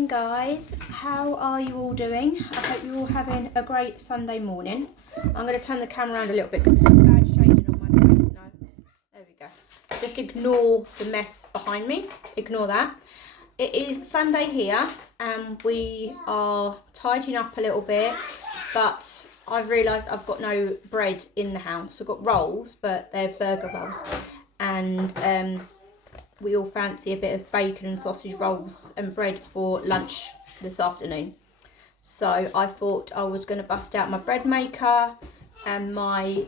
morning, guys. How are you all doing? I hope you're all having a great Sunday morning. I'm going to turn the camera around a little bit because it's bad shading on my face. No, there we go. Just ignore the mess behind me. Ignore that. It is Sunday here and we are tidying up a little bit, but I've realised I've got no bread in the house. I've got rolls, but they're burger rolls, and we all fancy a bit of bacon and sausage rolls and bread for lunch this afternoon. So I thought I was going to bust out my bread maker and my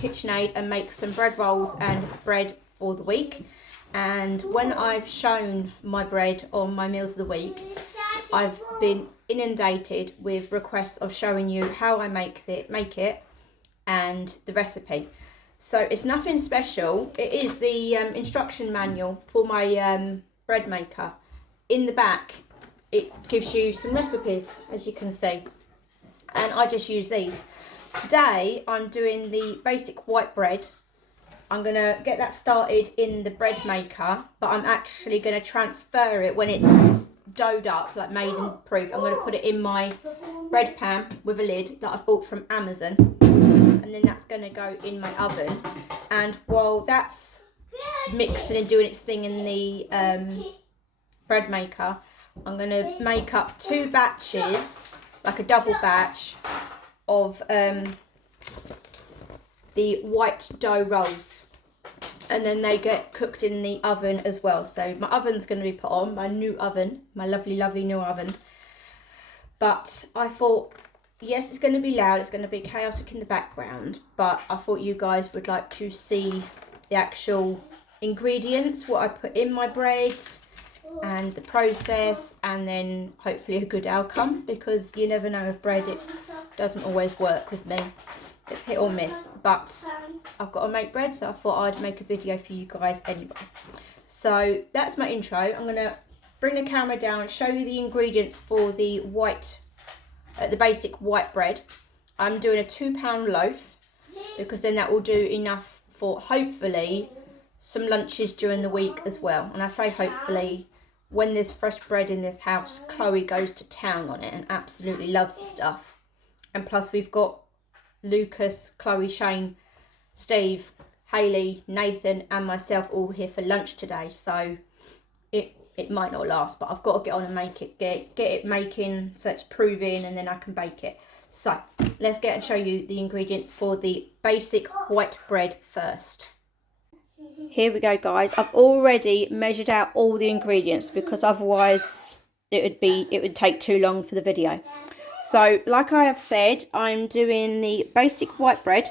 KitchenAid and make some bread rolls and bread for the week. And when I've shown my bread on my meals of the week, I've been inundated with requests of showing you how I make it and the recipe. So it's nothing special. It is the instruction manual for my bread maker. In the back, it gives you some recipes, as you can see. And I just use these. Today, I'm doing the basic white bread. I'm going to get that started in the bread maker, but I'm actually going to transfer it when it's doughed up, like maiden proof. I'm going to put it in my bread pan with a lid that I've bought from Amazon. And then that's going to go in my oven. And while that's mixing and doing its thing in the bread maker, I'm going to make up 2 batches, like a double batch, of the white dough rolls. And then they get cooked in the oven as well. So my oven's going to be put on, my new oven, my lovely, lovely new oven. But I thought, yes, it's going to be loud, it's going to be chaotic in the background, but I thought you guys would like to see the actual ingredients, what I put in my bread and the process, and then hopefully a good outcome, because you never know with bread, it doesn't always work with me. It's hit or miss, but I've got to make bread, so I thought I'd make a video for you guys anyway. So that's my intro. I'm going to bring the camera down and show you the ingredients for the basic white bread. I'm doing a £2 loaf, because then that will do enough for hopefully some lunches during the week as well. And I say hopefully, when there's fresh bread in this house, Chloe goes to town on it and absolutely loves the stuff. And plus we've got Lucas, Chloe, Shane, Steve, Hayley, Nathan and myself all here for lunch today. So it might not last, but I've got to get on and make it, get it making so it's proving, and then I can bake it. So let's get and show you the ingredients for the basic white bread first. Here we go, guys. I've already measured out all the ingredients because otherwise it would take too long for the video. So like I have said, I'm doing the basic white bread.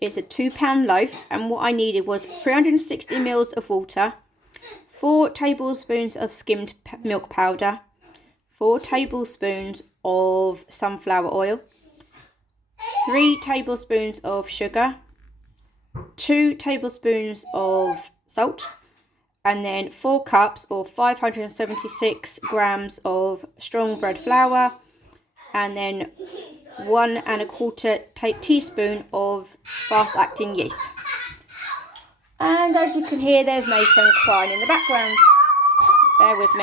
It's a £2 loaf, and what I needed was 360 ml of water, 4 tablespoons of skimmed milk powder, 4 tablespoons of sunflower oil, 3 tablespoons of sugar, 2 tablespoons of salt, and then 4 cups or 576 grams of strong bread flour, and then 1 1/4 teaspoon of fast acting yeast. And as you can hear, there's Nathan crying in the background. Bear with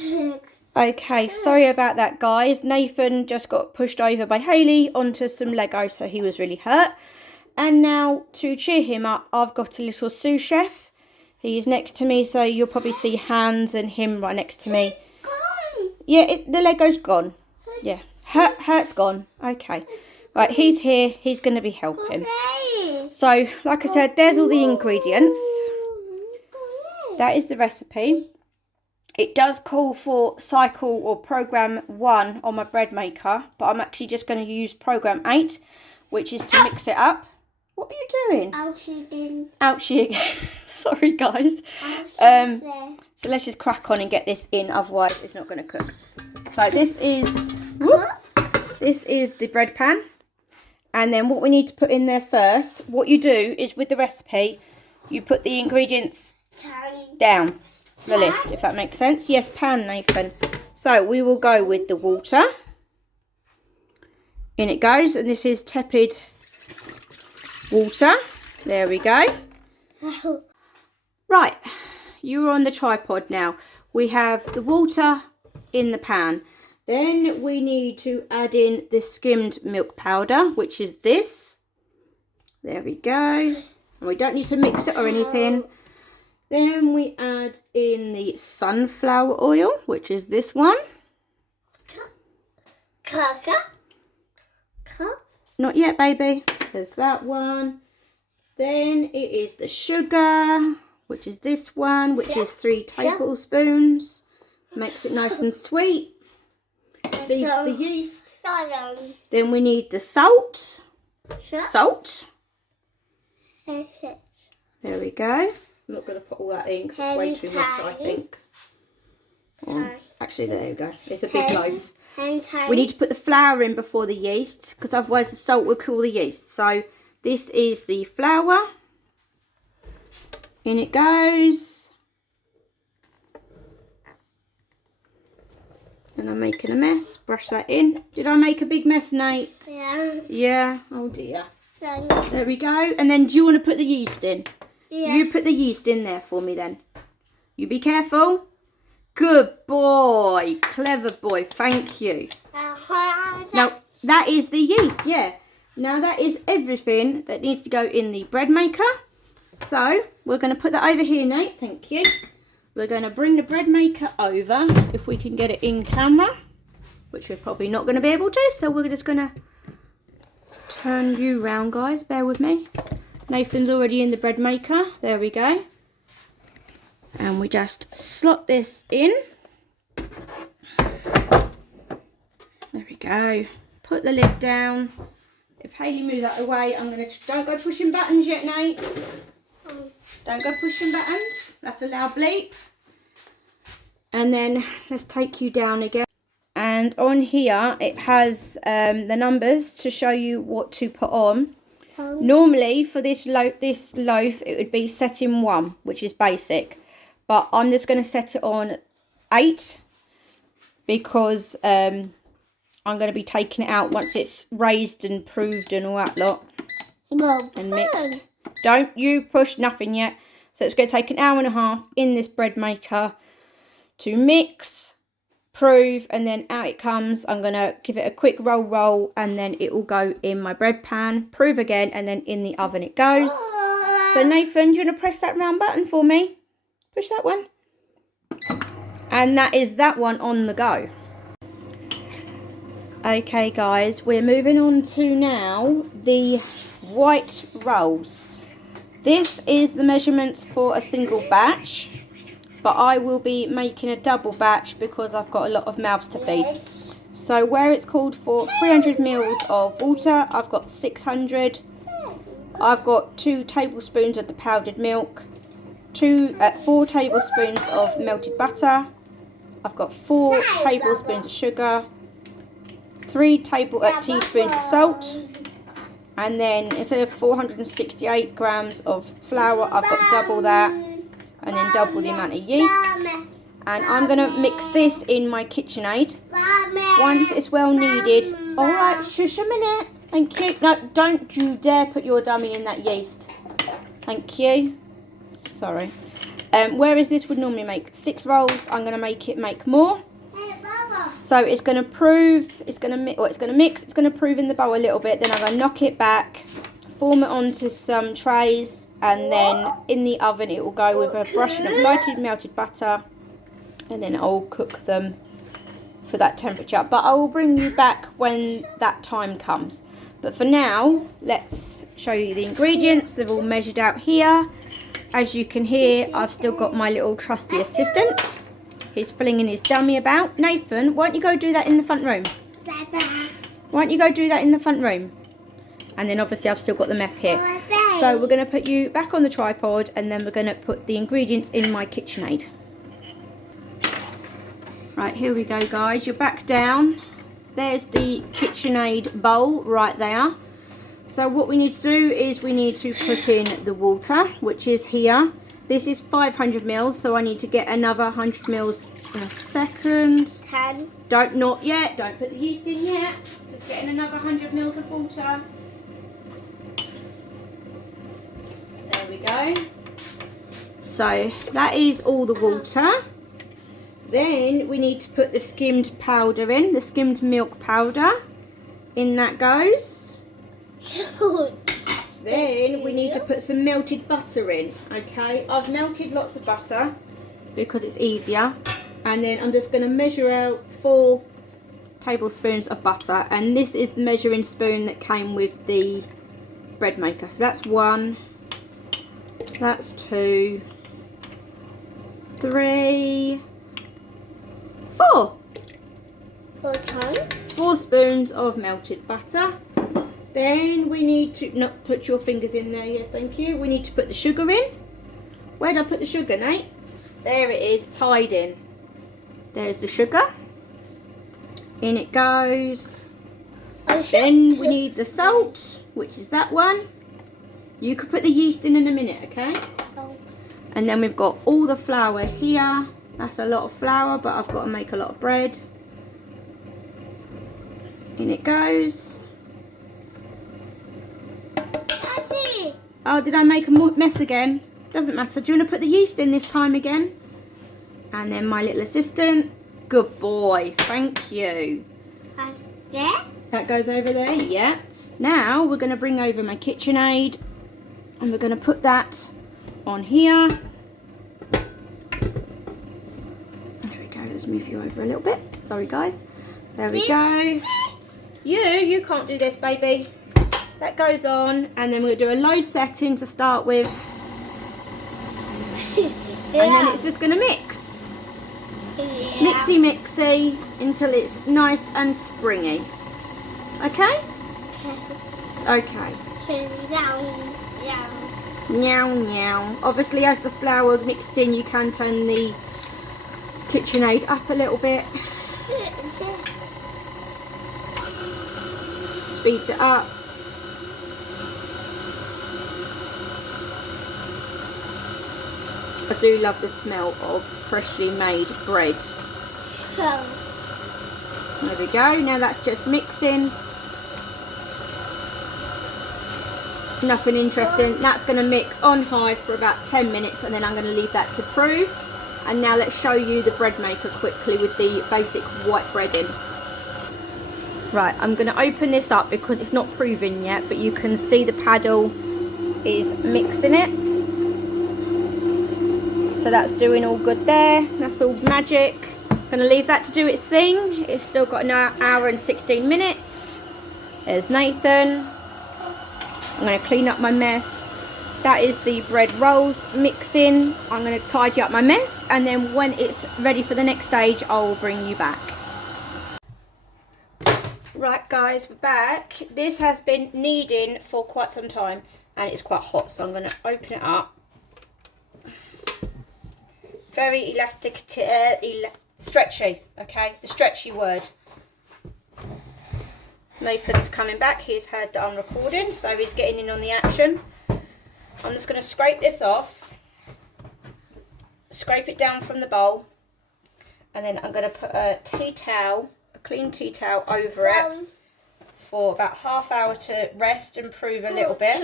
me. Okay, sorry about that, guys. Nathan just got pushed over by Hayley onto some Lego, so he was really hurt. And now, to cheer him up, I've got a little sous chef. He's next to me, so you'll probably see hands and him right next to me. Yeah, the Lego's gone. Yeah, Hurt's gone. Okay. Right, he's here. He's going to be helping. So, like I said, there's all the ingredients. That is the recipe. It does call for cycle or program 1 on my bread maker, but I'm actually just going to use program 8, which is to mix it up. What are you doing? Ouchie again. Ouchie again. Sorry, guys. So let's just crack on and get this in, otherwise it's not going to cook. So this is the bread pan. And then what we need to put in there first, what you do is with the recipe, you put the ingredients down the list, if that makes sense. Yes, pan, Nathan. So we will go with the water. In it goes, and this is tepid water. There we go. Right, you're on the tripod now. we have the water in the pan. Then we need to add in the skimmed milk powder, which is this. There we go. And we don't need to mix it or anything. Then we add in the sunflower oil, which is this one. Not yet, baby. There's that one. Then it is the sugar, which is this one, which is 3 tablespoons. Makes it nice and sweet. Feeds the yeast. Then we need the salt. Salt. There we go. I'm not going to put all that in because it's way too much, I think. Actually, there you go. It's a big loaf. We need to put the flour in before the yeast because otherwise the salt will cool the yeast. So this is the flour. In it goes. And I'm making a mess. Brush that in. Did I make a big mess, Nate? Yeah. Yeah. Oh dear. There we go. And then do you want to put the yeast in? Yeah. You put the yeast in there for me then. You be careful. Good boy. Clever boy. Thank you. Now, that is the yeast, yeah. Now, that is everything that needs to go in the bread maker. So, we're going to put that over here, Nate. Thank you. We're going to bring the bread maker over, if we can get it in camera, which we're probably not going to be able to. So, we're just going to turn you round, guys. Bear with me. Nathan's already in the bread maker. There we go. And we just slot this in. There we go. Put the lid down. If Hayley moves out of the way, I'm going to... Don't go pushing buttons yet, Nate. Don't go pushing buttons. That's a loud bleep. And then let's take you down again. And on here, it has the numbers to show you what to put on. Normally, for this loaf, it would be setting 1, which is basic. But I'm just going to set it on 8 because I'm going to be taking it out once it's raised and proved and all that lot. And mixed. Don't you push nothing yet. So it's going to take an hour and a half in this bread maker to mix, prove, and then out it comes. I'm going to give it a quick roll, and then it will go in my bread pan, prove again, and then in the oven it goes. So Nathan, do you want to press that round button for me? Push that one. And that is that one on the go. Okay guys, we're moving on to now the white rolls. This is the measurements for a single batch, but I will be making a double batch because I've got a lot of mouths to feed. So where it's called for 300 mils of water, I've got 600. I've got 2 tablespoons of the powdered milk, 4 tablespoons of melted butter. I've got 4 tablespoons of sugar, 3 teaspoons of salt, and then instead of 468 grams of flour, I've got double that, and then double the amount of yeast. And I'm going to mix this in my KitchenAid once it's well kneaded. Alright, shush a minute. Thank you. No, don't you dare put your dummy in that yeast. Thank you. Sorry. Whereas this would normally make 6 rolls, I'm going to make it make more. So it's going to prove, it's going to mix, it's going to prove in the bowl a little bit. Then I'm going to knock it back, form it onto some trays, and then in the oven it will go with a brushing of lighted melted butter, and then I'll cook them for that temperature. But I will bring you back when that time comes. But for now, let's show you the ingredients. They're all measured out here. As you can hear, I've still got my little trusty assistant. He's flinging his dummy about. Nathan, why don't you go do that in the front room? Why don't you go do that in the front room? And then obviously I've still got the mess here. So we're going to put you back on the tripod, and then we're going to put the ingredients in my KitchenAid. Right, here we go guys. You're back down. There's the KitchenAid bowl right there. So what we need to do is we need to put in the water, which is here. This is 500 mils, so I need to get another 100 mils in a second. 10. Not yet. Don't put the yeast in yet. Just getting another 100 mils of water. There we go. So that is all the water. Then we need to put the skimmed powder in, the skimmed milk powder. In that goes. Then we need to put some melted butter in, okay? I've melted lots of butter because it's easier. And then I'm just going to measure out 4 tablespoons of butter. And this is the measuring spoon that came with the bread maker. So that's 1, that's 2, 3, 4. 4 spoons of melted butter. Then we need to, not put your fingers in there, yeah, thank you. We need to put the sugar in. Where did I put the sugar, Nate? There it is, it's hiding. There's the sugar. In it goes. Then we need the salt, which is that one. You could put the yeast in a minute, okay? And then we've got all the flour here. That's a lot of flour, but I've got to make a lot of bread. In it goes. Oh, did I make a mess again? Doesn't matter. Do you want to put the yeast in this time again? And then my little assistant. Good boy. Thank you. That goes over there. Yeah. Now we're going to bring over my KitchenAid. And we're going to put that on here. There we go. Let's move you over a little bit. Sorry, guys. There we go. You can't do this, baby. That goes on, and then we'll do a low setting to start with. And then it's just going to mix. Mixy until it's nice and springy. Okay? Okay. Meow, meow. Obviously, as the flour mixed in, you can turn the KitchenAid up a little bit. Speeds it up. I do love the smell of freshly made bread. There we go. Now that's just mixing. Nothing interesting. That's going to mix on high for about 10 minutes and then I'm going to leave that to prove. And now let's show you the bread maker quickly with the basic white bread in. Right, I'm going to open this up because it's not proven yet, but you can see the paddle is mixing it. So that's doing all good there. That's all magic. Going to leave that to do its thing. It's still got an hour and 16 minutes. There's Nathan. I'm going to clean up my mess. That is the bread rolls mixing. I'm going to tidy up my mess, and then when it's ready for the next stage, I'll bring you back. Right guys, we're back. This has been kneading for quite some time and it's quite hot, so I'm going to open it up. Very elastic, stretchy, okay, the stretchy word. Nathan's coming back, he's heard that I'm recording, so he's getting in on the action. I'm just going to scrape this off, scrape it down from the bowl, and then I'm going to put a tea towel, a clean tea towel over it for about half hour to rest and prove a little bit.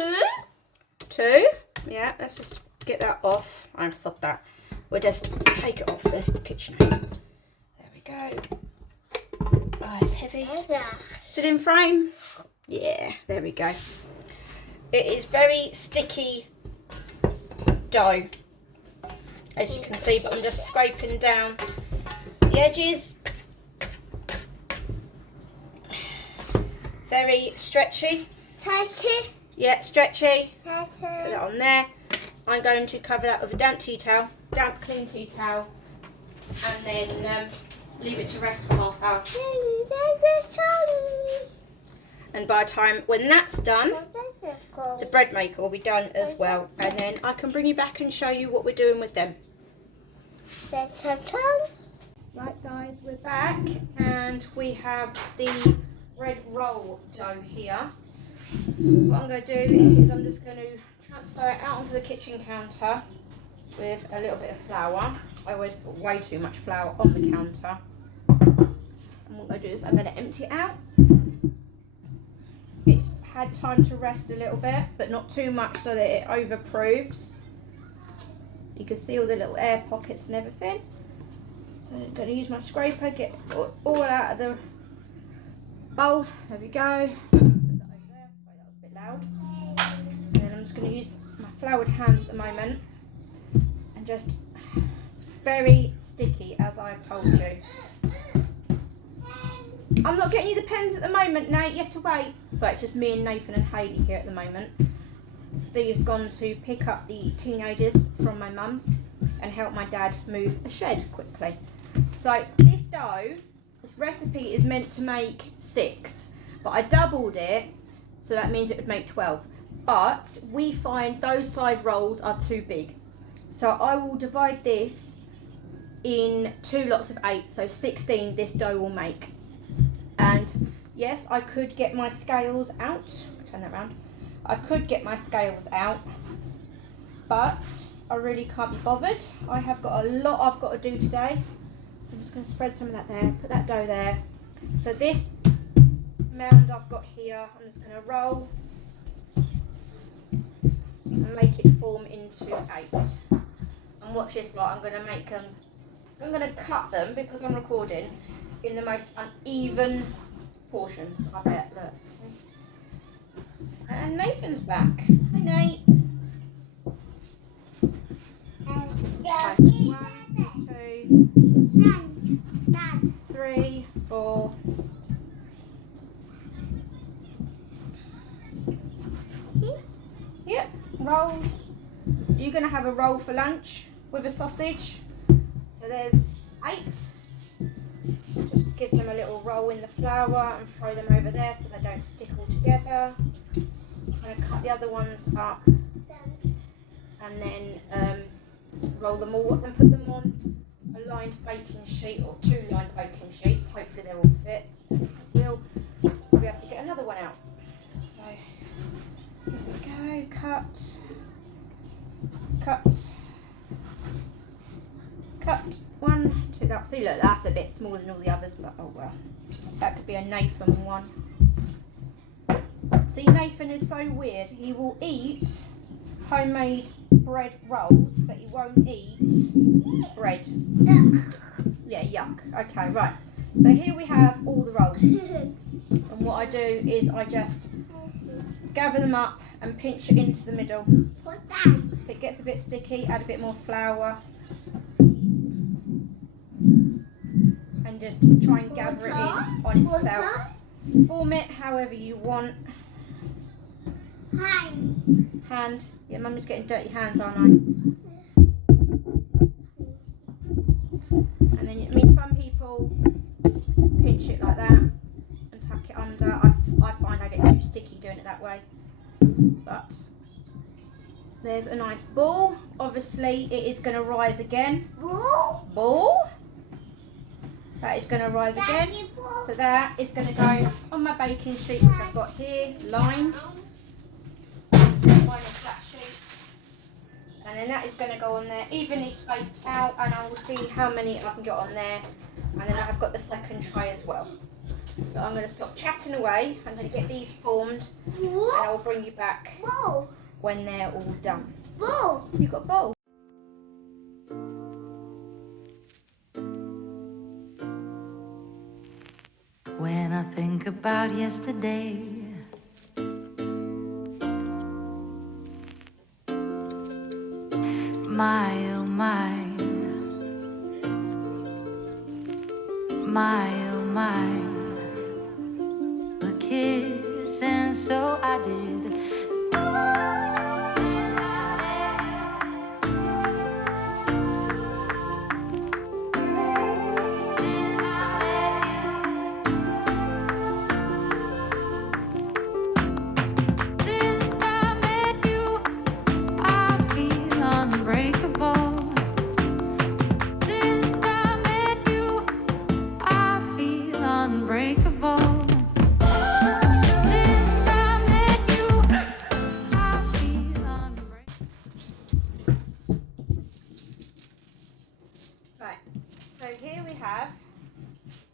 Two? Yeah, let's just get that off. I'll stop that. We'll just take it off the KitchenAid. There we go. Oh, it's heavy. Sit in frame. Yeah, there we go. It is very sticky dough, as you can see, but I'm just scraping down the edges. Very stretchy. Yeah, stretchy. Put that on there. I'm going to cover that with a damp tea towel, damp clean tea towel, and then leave it to rest for half hour. And by the time when that's done, the bread maker will be done as well, and then I can bring you back and show you what we're doing with them. Right guys, we're back and we have the bread roll dough here. What I'm going to do is I'm just going to transfer it out onto the kitchen counter with a little bit of flour. I always put way too much flour on the counter. And what I'm going to do is I'm going to empty it out. It's had time to rest a little bit, but not too much so that it overproves. You can see all the little air pockets and everything. So So I'm going to use my scraper, get all out of the bowl. There we go. Put that over there. Sorry, that was a bit loud. And then I'm just going to use my floured hands at the moment, and just very sticky, as I've told you. I'm not getting you the pens at the moment, Nate. You have to wait. So it's just me and Nathan and Hayley here at the moment. Steve's gone to pick up the teenagers from my mum's and help my dad move a shed quickly. So this dough, this recipe is meant to make 6, but I doubled it, so that means it would make 12. But we find those size rolls are too big. So I will divide this in 2 lots of 8, so 16 this dough will make. And yes, I could get my scales out. Turn that around. I could get my scales out, but I really can't be bothered. I have got a lot I've got to do today. So I'm just going to spread some of that there, put that dough there. So this mound I've got here, I'm just going to roll and make it form into 8. And watch this, right, I'm going to make them, I'm going to cut them, because I'm recording, in the most uneven portions, I bet. Look. And Nathan's back. Hi, Nate. 1, 2, 3, 4. Yep, rolls. You're going to have a roll for lunch with a sausage. So there's 8. Just give them a little roll in the flour and throw them over there so they don't stick all together. I'm going to cut the other ones up and then roll them all up and put them on a lined baking sheet, or 2 lined baking sheets. Hopefully they'll all fit. We'll have to get another one out. So here we go. Cut. Cut. 1, 2, that, see, look, that's a bit smaller than all the others, but oh well. That could be a Nathan one. See, Nathan is so weird. He will eat homemade bread rolls, but he won't eat bread. Yuck. Yeah, yuck. Okay, right. So here we have all the rolls. And what I do is I just gather them up and pinch it into the middle. If it gets a bit sticky, add a bit more flour. And just try and gather it in on itself. Form it however you want. Hand. Yeah, Mummy's getting dirty hands, aren't I? And then, I mean, some people pinch it like that and tuck it under. I find I get too sticky doing it that way. But there's a nice ball. Obviously, it is going to rise again. Ball. That is going to rise again. So that is going to go on my baking sheet, which I've got here, lined. Mine is flat sheet. And then that is going to go on there, evenly spaced out, and I will see how many I can get on there. And then I've got the second tray as well. So I'm going to stop chatting away. I'm going to get these formed, and I will bring you back when they're all done. You've got a bowl. When I think about yesterday, my oh my, my oh my, a kiss, and so I did. Right, so here we have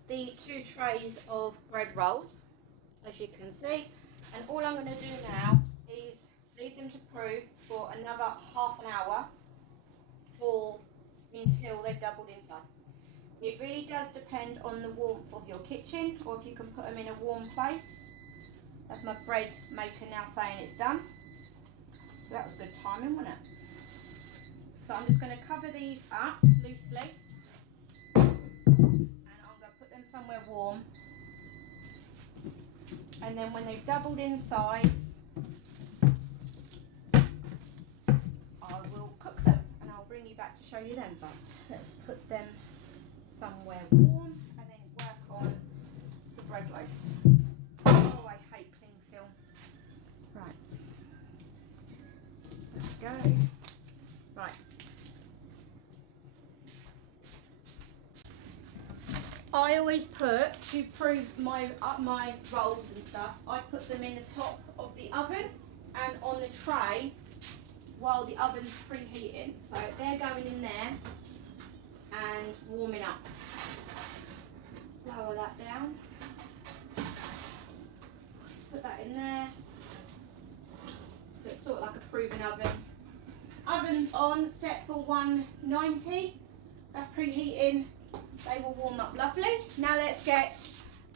the 2 trays of bread rolls, as you can see, and all I'm going to do now is leave them to prove for another half an hour or until they've doubled in size. It really does depend on the warmth of your kitchen, or if you can put them in a warm place. That's my bread maker now saying it's done. So that was good timing, wasn't it? So I'm just going to cover these up loosely, and I'm going to put them somewhere warm. And then when they've doubled in size, I will cook them, and I'll bring you back to show you them. But let's put them somewhere warm and then work on the bread loaf. Oh, I hate cling film. Right. Let's go. Right. I always put, to prove my rolls and stuff, I put them in the top of the oven and on the tray while the oven's preheating. So they're going in there and warming up. Lower that down. Put that in there. So it's sort of like a proven oven. Oven's on, set for 190. That's preheating. They will warm up lovely. Now let's get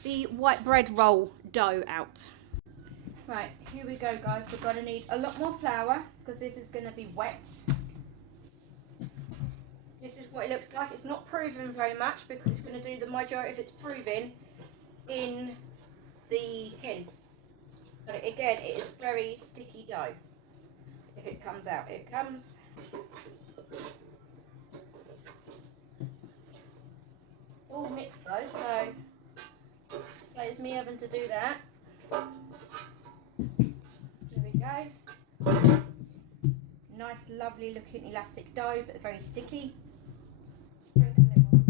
the white bread roll dough out. Right, here we go guys. We're going to need a lot more flour because this is going to be wet. This is what it looks like. It's not proven very much because it's going to do the majority of its proving in the tin. But again, it is very sticky dough. If it comes out, it comes. All mixed though, so saves me having to do that. There we go. Nice, lovely looking elastic dough, but very sticky. Sprinkle a little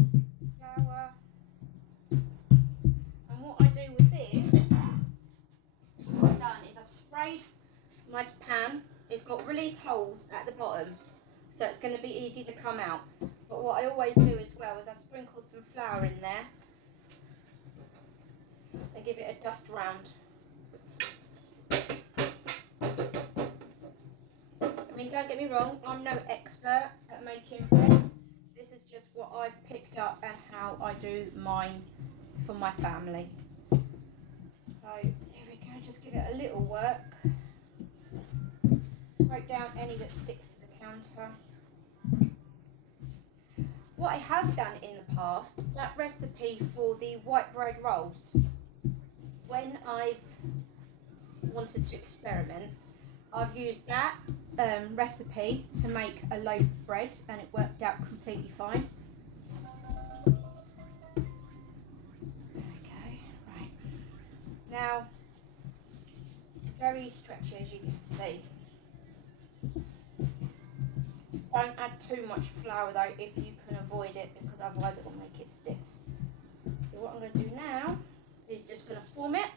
flour. And what I do with this, what I've done is I've sprayed my pan. It's got release holes at the bottom, so it's going to be easy to come out. But what I always do as well is I sprinkle some flour in there and give it a dust round. I mean, don't get me wrong, I'm no expert at making bread. This is just what I've picked up and how I do mine for my family. So here we go, just give it a little work. Scrape down any that sticks to the counter. What I have done in the past, that recipe for the white bread rolls, when I've wanted to experiment, I've used that recipe to make a loaf of bread and it worked out completely fine. Okay, right. Now, very stretchy as you can see. Don't add too much flour though if you can avoid it, because otherwise it will make it stiff. So what I'm going to do now is just going to form it,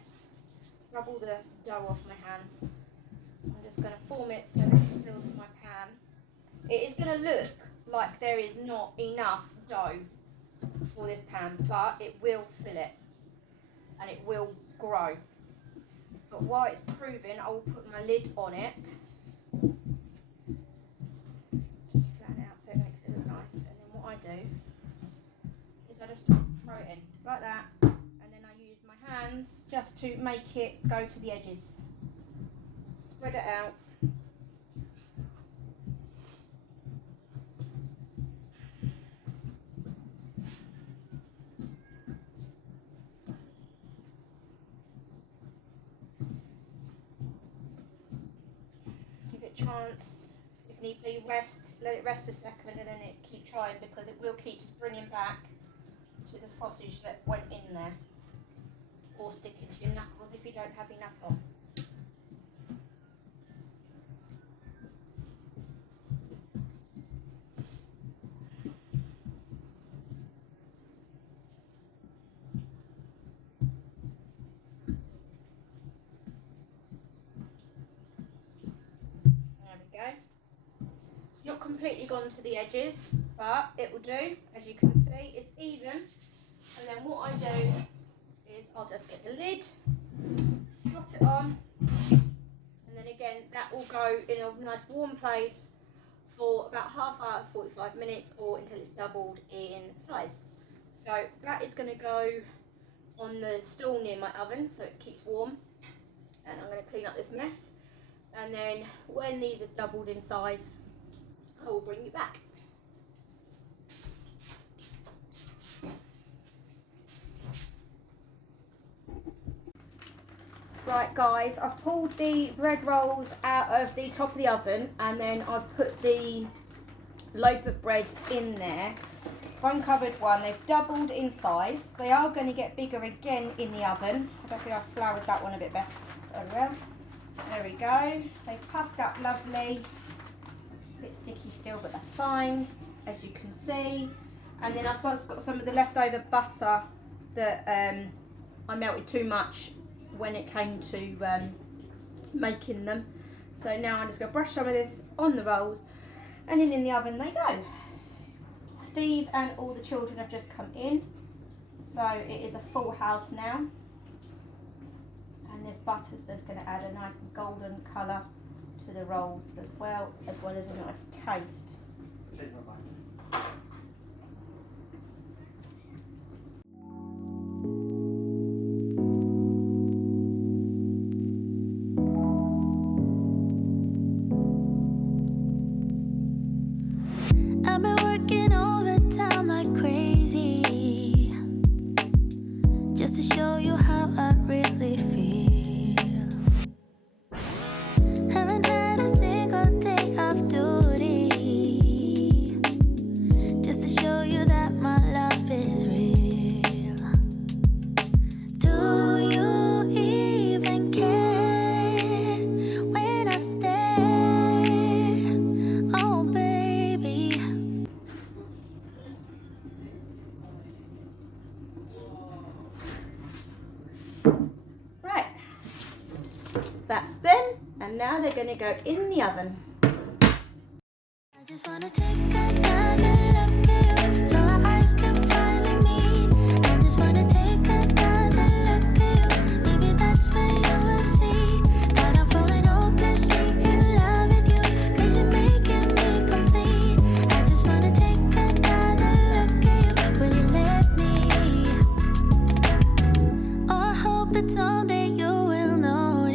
rub all the dough off my hands. I'm just going to form it so that it fills my pan. It is going to look like there is not enough dough for this pan, but it will fill it and it will grow. But while it's proving, I will put my lid on it. So it makes it look nice, and then what I do is I just throw it in like that, and then I use my hands just to make it go to the edges. Spread it out. Give it a chance. If need be, rest, let it rest a second, and then keep trying, because it will keep springing back to the sausage that went in there, or sticking to your knuckles if you don't have enough on. There we go. Not completely gone to the edges, but it will do. As you can see, it's even. And then what I do is I'll just get the lid, slot it on, and then again that will go in a nice warm place for about half hour, 45 minutes, or until it's doubled in size. So that is going to go on the stool near my oven so it keeps warm. And I'm going to clean up this mess. And then when these have doubled in size, I will bring you back. Right guys, I've pulled the bread rolls out of the top of the oven and then I've put the loaf of bread in there. I've uncovered one, they've doubled in size. They are going to get bigger again in the oven. I don't think I've floured that one a bit better. Well, there we go. They've puffed up lovely. A bit sticky still, but that's fine, as you can see. And then I've got some of the leftover butter that I melted too much when it came to making them. So now I'm just going to brush some of this on the rolls and then in the oven they go. Steve and all the children have just come in, so it is a full house now. And this butter's just going to add a nice golden colour to the rolls as well as a nice taste. Take my mind. I've been working overtime like crazy, just to show you how I really feel. Haven't had a single day off duty, just to show you that my love is real. Do you even care when I stay? Oh baby. Right, that's them, and now they're going to go in the oven. I just wanna take another look at you, so our eyes can finally meet. I just wanna take another look at you, maybe that's when you will see that I'm falling hopelessly in love with you, 'cause you're making me complete. I just wanna take another look at you, will you let me? Oh, I hope that someday you will notice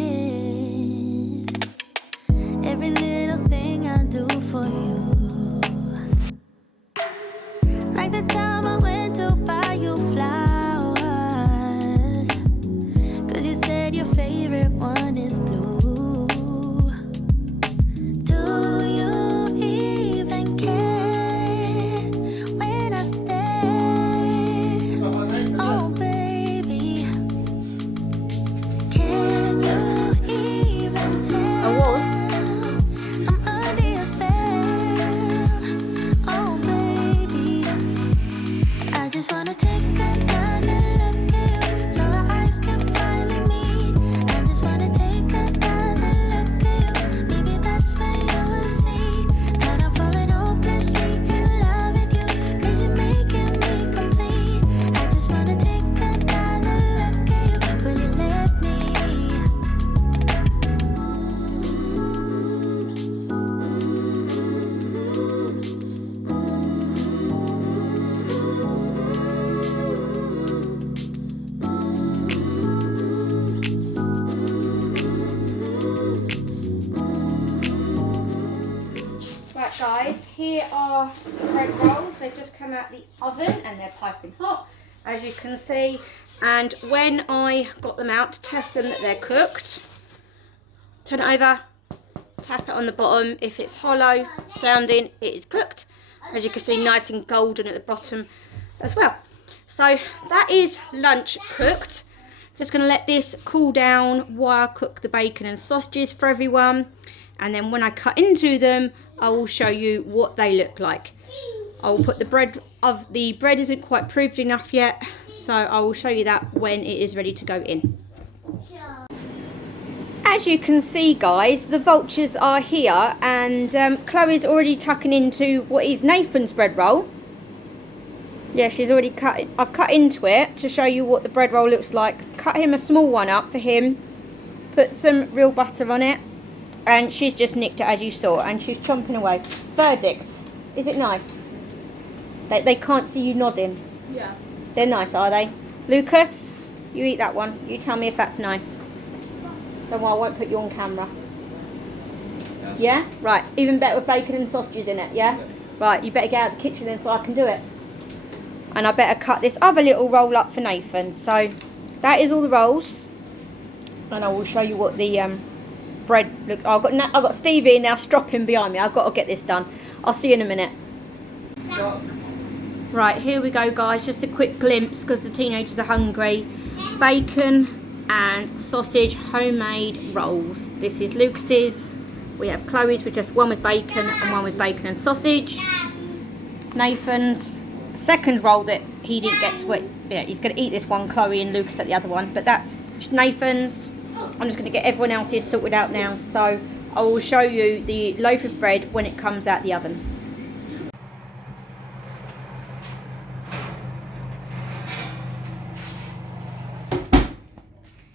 every little thing I do for you. Like the time I went to buy you flowers, 'cause you said your favorite one is blue. Do you even care when I stay? Oh baby, can you even tell? I was. I'm under your spell. Oh baby, I just wanna take another look at you, so our eyes can finally meet. I just wanna take another look at you, maybe that's when you will see that I'm falling hopelessly in love with you, 'cause you're making me complete. I just wanna take another look at you, will you let me? Right guys, here are the bread rolls. They've just come out the oven and they're piping hot, as you can see. And when I got them out to test them that they're cooked, turn it over, tap it on the bottom. If it's hollow sounding, it is cooked. As you can see, nice and golden at the bottom as well. So that is lunch cooked. Just going to let this cool down while I cook the bacon and sausages for everyone. And then when I cut into them, I will show you what they look like. I will put the bread isn't quite proofed enough yet, so I will show you that when it is ready to go in. As you can see guys, the vultures are here, and Chloe's already tucking into what is Nathan's bread roll. Yeah, she's already cut it. I've cut into it to show you what the bread roll looks like. Cut him a small one up for him, put some real butter on it, and she's just nicked it as you saw, and she's chomping away. Verdict, is it nice? They can't see you nodding. Yeah. They're nice, are they? Lucas, you eat that one. You tell me if that's nice. Don't worry, I won't put you on camera. Yeah? Right. Even better with bacon and sausages in it, yeah? Right, you better get out of the kitchen then so I can do it. And I better cut this other little roll up for Nathan. So, that is all the rolls. And I will show you what the bread look. I've got Stevie now stropping behind me. I've got to get this done. I'll see you in a minute. Right, here we go, guys. Just a quick glimpse because the teenagers are hungry. Bacon and sausage homemade rolls. This is Lucas's. We have Chloe's with just one with bacon and one with bacon and sausage. Nathan's second roll that he didn't get to eat. Yeah, he's going to eat this one. Chloe and Lucas at the other one. But that's Nathan's. I'm just going to get everyone else's sorted out now. So I will show you the loaf of bread when it comes out the oven.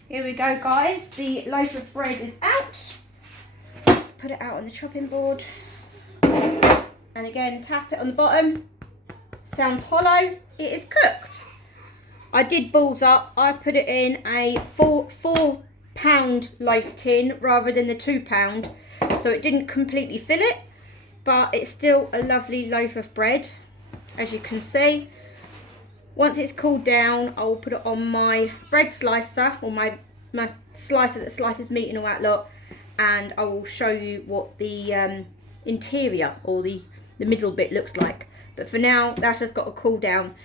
Here we go, guys. The loaf of bread is out. Put it out on the chopping board. And again, tap it on the bottom. Sounds hollow. It is cooked. I did balls up. I put it in a £4 loaf tin rather than the £2. So it didn't completely fill it. But it's still a lovely loaf of bread, as you can see. Once it's cooled down, I will put it on my bread slicer, or my slicer that slices meat and all that lot, and I will show you what the interior, or the middle bit looks like. But for now, that's just got to cool down.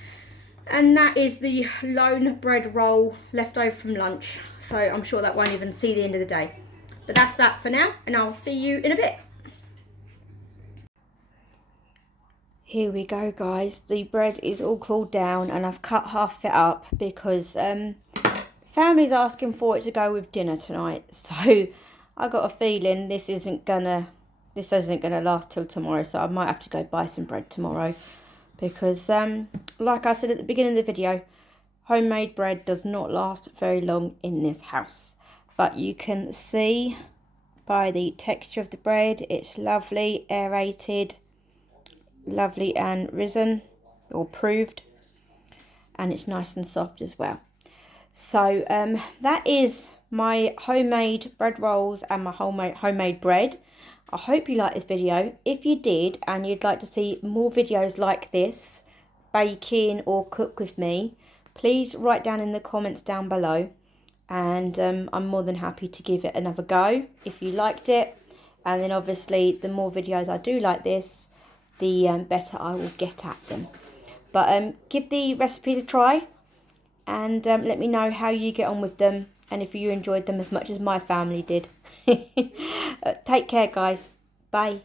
And that is the lone bread roll left over from lunch. So I'm sure that won't even see the end of the day. But that's that for now, and I'll see you in a bit. Here we go, guys. The bread is all cooled down and I've cut half it up because family's asking for it to go with dinner tonight. So I got a feeling this isn't gonna last till tomorrow. So I might have to go buy some bread tomorrow because like I said at the beginning of the video, homemade bread does not last very long in this house. But you can see by the texture of the bread, it's lovely, aerated, lovely and risen or proved, and it's nice and soft as well. So that is my homemade bread rolls and my homemade bread. I hope you liked this video. If you did and you'd like to see more videos like this, baking or cook with me, please write down in the comments down below, and I'm more than happy to give it another go if you liked it. And then obviously the more videos I do like this, the better I will get at them. But give the recipes a try and let me know how you get on with them and if you enjoyed them as much as my family did. Take care, guys. Bye.